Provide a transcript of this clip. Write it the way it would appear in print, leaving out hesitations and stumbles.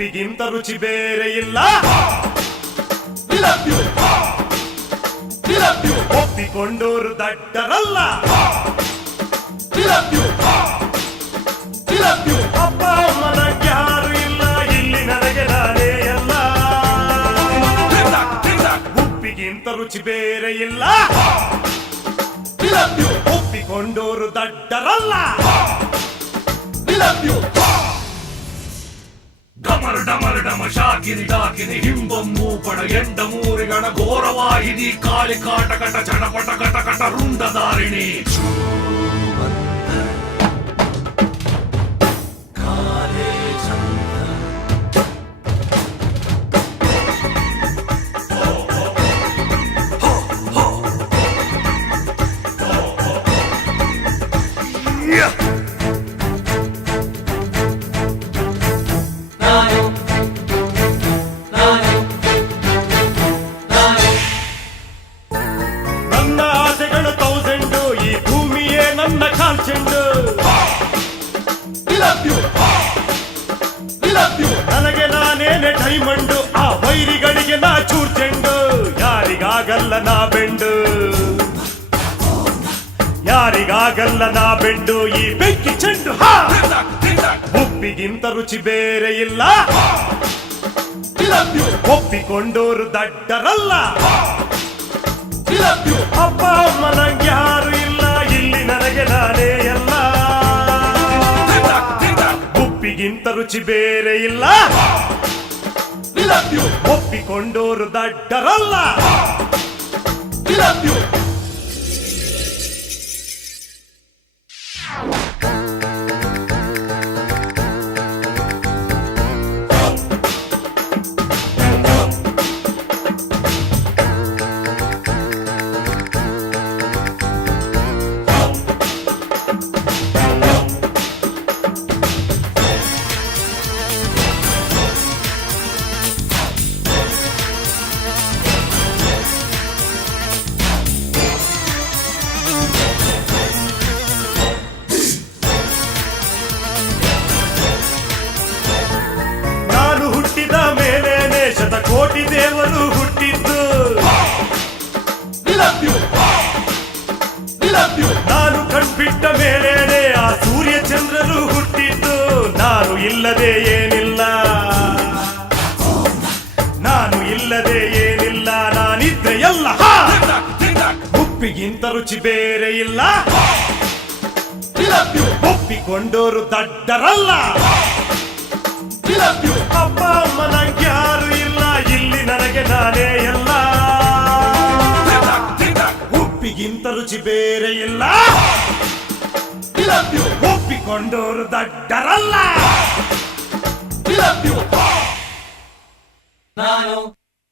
ಉಪ್ಪಿಗಿಂತ ರುಚಿ ಬೇರೆ ಇಲ್ಲ. ಒಪ್ಪಿಕೊಂಡೋರು ದಡ್ಡರಲ್ಲ. ಅಪ್ಪ ಅಮ್ಮನ ಯಾರು ಇಲ್ಲ, ಇಲ್ಲಿ ನನಗೆ ನಾನೇ ಎಲ್ಲ. ಉಪ್ಪಿಗಿಂತ ರುಚಿ ಬೇರೆ ಇಲ್ಲ. ಒಪ್ಪಿಕೊಂಡೋರು ದಡ್ಡರಲ್ಲ. ಡಮರ್ ಡಮರ್ ಡಮ ಶಾಕಿನಿ ಡಾಕಿನಿ ಹಿಂಬಂ ಮೂಪಡ ಎಂಡ ಮೂರಿಗಣ ಘೋರವಾಹಿನಿ ಕಾಳಿ ಕಾಟಕಟ ಚಟಪಟ ಕಟಕಟ ರುಂಡದಾರಿಣಿ ನನ್ನ ಆಸೆಗಳು 1000, ಈ ಭೂಮಿಯೇ ನನ್ನ ಕಾಲ್ಚೆಂಡು. ನನಗೆ ನಾನೇನೆ ಡೈಮಂಡು, ಆ ವೈರಿಗಳಿಗೆ ನಾ ಚೂರ್ಚೆಂಡು. ಯಾರಿಗಾಗಲ್ಲ ನಾ ಬೆಂಡು, ಯಾರಿಗಾಗಲ್ಲ ನಾ ಬೆಂಡು. ಈ ಬೆಂಕಿ ಚೆಂಡು ಉಪ್ಪಿಗಿಂತ ರುಚಿ ಬೇರೆ ಇಲ್ಲ. ಒಪ್ಪಿಕೊಂಡೋರು ದಡ್ಡರಲ್ಲ. ಅಪ್ಪ ಅಮ್ಮನ ಯಾರು ಇಲ್ಲ, ಇಲ್ಲಿ ನನಗೆ ನಾನೇ ಎಲ್ಲ. ಉಪ್ಪಿಗಿಂತ ರುಚಿ ಬೇರೆ ಇಲ್ಲ. ಒಪ್ಪಿಕೊಂಡೋರು ದಡ್ಡರಲ್ಲ. ಕೋಟಿ ದೇವರು ಹುಟ್ಟಿದ್ದು, ನಾನು ಕಣ್ಬಿಟ್ಟ ಮೇಲೇನೆ ಆ ಸೂರ್ಯ ಚಂದ್ರರು ಹುಟ್ಟಿದ್ದು. ನಾನು ಇಲ್ಲದೆ ಏನಿಲ್ಲ, ನಾನು ಇಲ್ಲದೆ ಏನಿಲ್ಲ, ನಾನಿದ್ರೆ ಎಲ್ಲ. ಉಪ್ಪಿಗಿಂತ ರುಚಿ ಬೇರೆ ಇಲ್ಲ. ಒಪ್ಪಿಕೊಂಡೋರು ದಡ್ಡರಲ್ಲ. ಅಪ್ಪ ಅಮ್ಮನ ಯಾರು ಇಲ್ಲ, ಇಲ್ಲಿ ನನಗೆ ನಾನೇ ಎಲ್ಲ. ಉಪ್ಪಿಗಿಂತ ರುಚಿ ಬೇರೆ ಇಲ್ಲ. ಒಪ್ಪಿಕೊಂಡೋರು ದಡ್ಡರಲ್ಲ. ನಾನು